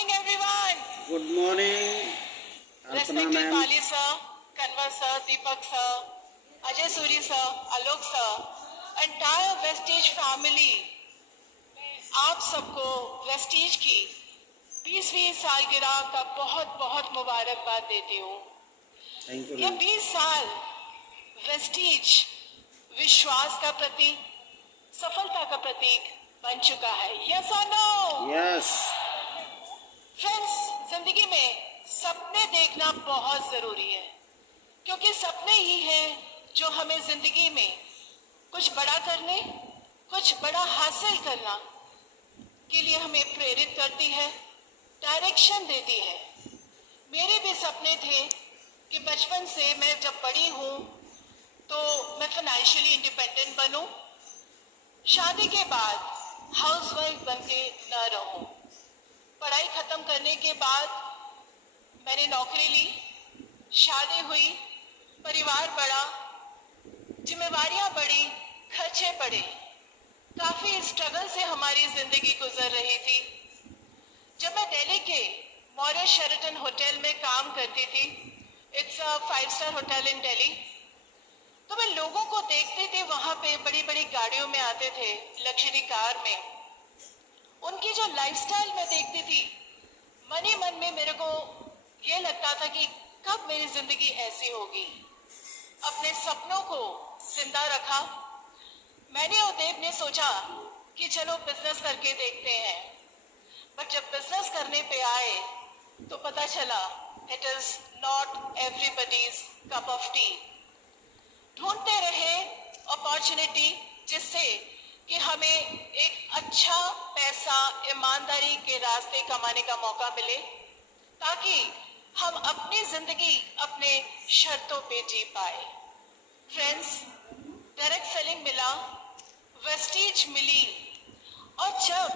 morning, everyone. Good morning, Alpana Respected ma'am. Bali sir, Kanwar sir, Deepak sir, Ajay Suri sir, Alok sir, entire Vestige family. आप सबको Vestige की 20वीं सालगिरह का बहुत बहुत मुबारकबाद देती हूँ। Thank you, ये ma'am. 20 साल वेस्टीज विश्वास का प्रतीक, सफलता का प्रतीक बन चुका है। यस और नो? Yes. फ्रेंड्स, जिंदगी में सपने देखना बहुत जरूरी है, क्योंकि सपने ही हैं जो हमें जिंदगी में कुछ बड़ा करने, कुछ बड़ा हासिल करना के लिए हमें प्रेरित करती है, डायरेक्शन देती है। मेरे भी सपने थे कि बचपन से मैं जब बड़ी हूँ तो मैं फाइनेंशियली इंडिपेंडेंट बनूं, शादी के बाद हाउसवाइफ बनके न रहूं। पढ़ाई खत्म करने के बाद मैंने नौकरी ली, शादी हुई, परिवार बढ़ा, जिम्मेवारियां बढ़ी, खर्चे बढ़े, काफी स्ट्रगल से हमारी जिंदगी गुजर रही थी। जब मैं दिल्ली के मॉरियस शेरेटन होटल में काम करती थी, it's a 5 star hotel in Delhi, तो मैं लोगों को देखती थी, वहां पे बड़ी बड़ी गाड़ियों में आते थे, लग्जरी कार में। उनकी जो लाइफस्टाइल मैं देखती थी, मन ही मन में मेरे को ये लगता था कि कब मेरी जिंदगी ऐसी होगी। अपने सपनों को जिंदा रखा। मैंने और देव ने सोचा कि चलो बिजनेस करके देखते हैं, बट जब बिजनेस करने पे आए तो पता चला it is not everybody's cup of T. ढूंढते रहे अपॉर्चुनिटी जिससे कि हमें एक अच्छा पैसा ईमानदारी के रास्ते कमाने का मौका मिले, ताकि हम अपनी जिंदगी अपने शर्तों पे जी पाए। फ्रेंड्स, डायरेक्ट सेलिंग मिला, वेस्टीज मिली, और जब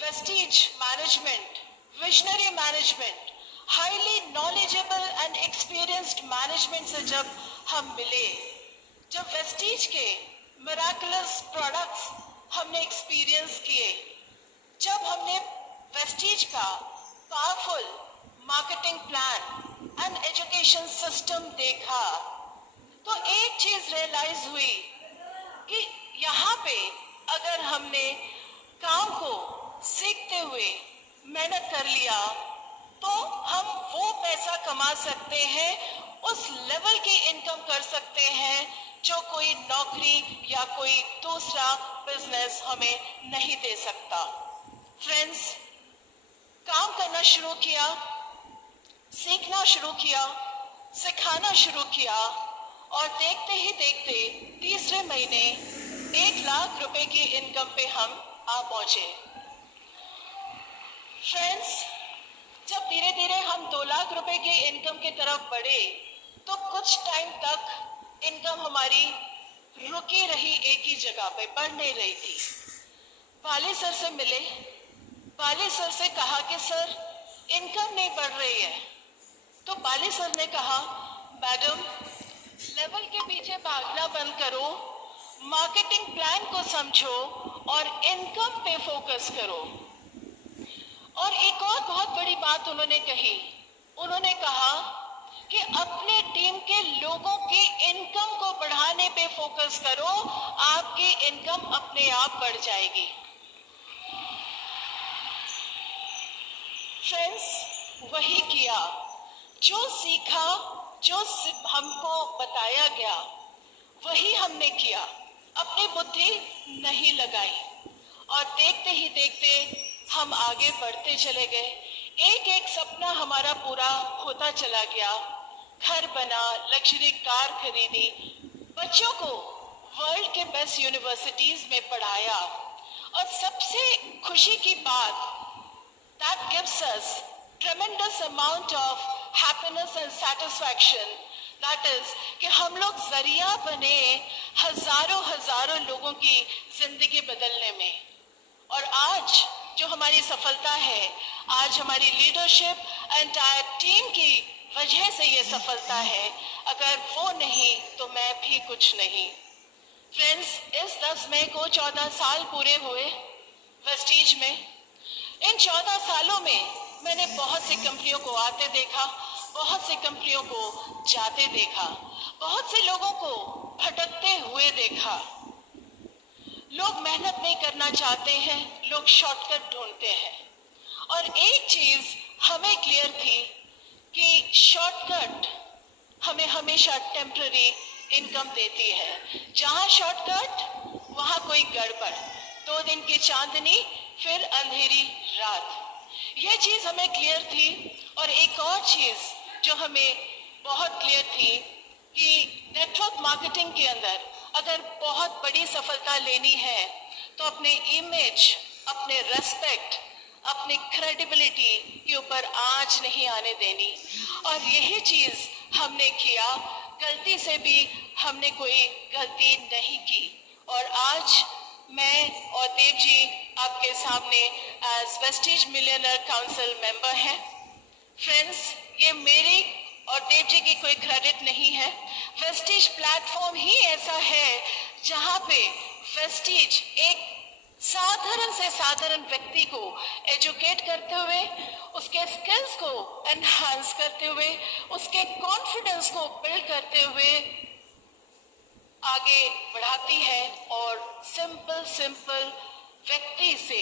Vestige management, visionary management, highly knowledgeable and experienced management से जब हम मिले, जब वेस्टीज के मिराकुलस प्रोडक्ट्स हमने एक्सपीरियंस किए, जब हमने वेस्टीज का powerful marketing plan and education system देखा, तो एक चीज रियलाइज हुई कि यहाँ पे अगर हमने काम को सीखते हुए मेहनत कर लिया तो हम वो पैसा कमा सकते हैं, उस लेवल की इनकम कर सकते हैं जो कोई नौकरी या कोई दूसरा बिजनेस हमें नहीं दे सकता। फ्रेंड्स, काम करना शुरू किया, सीखना शुरू किया, सिखाना शुरू किया, और देखते ही देखते तीसरे महीने 1 लाख रुपए की इनकम पे हम आ पहुंचे। फ्रेंड्स, जब धीरे धीरे हम 2 लाख रुपए की इनकम की तरफ बढ़े तो कुछ टाइम तक इनकम हमारी रुकी रही, एक ही जगह पे बढ़ नहीं रही थी। बाली सर से मिले, बाली सर से कहा कि सर इनकम नहीं बढ़ रही है, तो बाली सर ने कहा मैडम, लेवल के पीछे भागना बंद करो, मार्केटिंग प्लान को समझो और इनकम पे फोकस करो। और एक और बहुत बड़ी बात उन्होंने कही, उन्होंने कहा कि अपने टीम के लोगों की इनकम को बढ़ाने पे फोकस करो, आपकी इनकम अपने आप बढ़ जाएगी। फ्रेंड्स, वही किया, जो सीखा, जो हमको बताया गया वही हमने किया, अपनी बुद्धि नहीं लगाई, और देखते ही देखते हम आगे बढ़ते चले गए। एक एक सपना हमारा पूरा होता चला गया, घर बना, लग्जरी कार खरीदी, बच्चों को वर्ल्ड के बेस्ट यूनिवर्सिटीज में पढ़ाया, और सबसे खुशी की बात, that gives us tremendous amount of happiness and satisfaction, that is कि हम लोग जरिया बने हजारों हजारों लोगों की जिंदगी बदलने में। और आज जो हमारी सफलता है, आज हमारी लीडरशिप, एंटायर टीम की वजह से ये सफलता है। अगर वो नहीं तो मैं भी कुछ नहीं। फ्रेंड्स, इस 10 मई को 14 साल पूरे हुए वेस्टीज में। इन 14 सालों में मैंने बहुत सी कंपनियों को आते देखा, बहुत सी कंपनियों को जाते देखा, बहुत से लोगों को भटकते हुए देखा। लोग मेहनत नहीं करना चाहते हैं, लोग शॉर्टकट ढूंढते हैं। और एक चीज हमें क्लियर थी कि शॉर्टकट हमें हमेशा टेम्पररी इनकम देती है। जहां शॉर्टकट वहां कोई गड़बड़, 2 दिन की चांदनी फिर अंधेरी रात। यह चीज हमें क्लियर थी। और एक और चीज जो हमें बहुत क्लियर थी कि नेटवर्क मार्केटिंग के अंदर अगर बहुत बड़ी सफलता लेनी है तो अपने इमेज, अपने रेस्पेक्ट, अपनी क्रेडिबिलिटी के ऊपर आंच नहीं आने देनी। और यही चीज हमने किया। गलती से भी हमने कोई गलती नहीं की। और आज मैं और देव जी आपके सामने as Vestige millionaire council member हैं। फ्रेंड्स, ये मेरी और देव जी की कोई क्रेडिट नहीं है। वेस्टीज प्लेटफॉर्म ही ऐसा है जहां पे वेस्टीज एक साधारण से साधारण व्यक्ति को एजुकेट करते हुए, उसके स्किल्स को एनहांस करते हुए, उसके कॉन्फिडेंस को बिल्ड करते हुए आगे बढ़ाती है और सिंपल व्यक्ति से,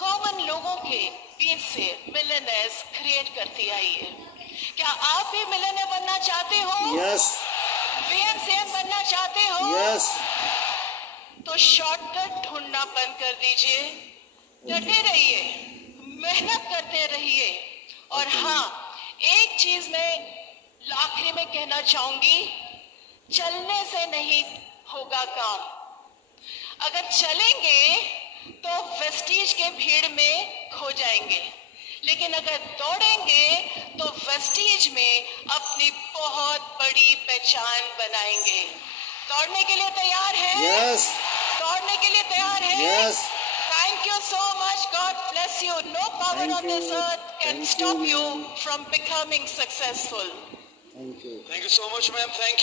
कॉमन लोगों के बीच से मिलियनेयर्स क्रिएट करती आई है। क्या आप भी मिलियनेयर बनना चाहते हो? Yes. VMCM बनना चाहते हो? Yes. तो शॉर्टकट ढूंढना बंद कर दीजिए, डटे रहिए, मेहनत करते रहिए। और हाँ, एक चीज मैं आखिरी में कहना चाहूंगी, चलने से नहीं होगा काम। अगर चलेंगे तो वेस्टीज के भीड़ में खो जाएंगे, लेकिन अगर दौड़ेंगे तो वेस्टीज में अपनी बहुत बड़ी पहचान बनाएंगे। दौड़ने के लिए तैयार हैं? Yes. दौड़ने के लिए तैयार हैं? Yes. Thank you so much. God bless you. No power Thank on this you. earth can Thank stop you. you from becoming successful. Thank you. Thank you so much, ma'am. Thank you.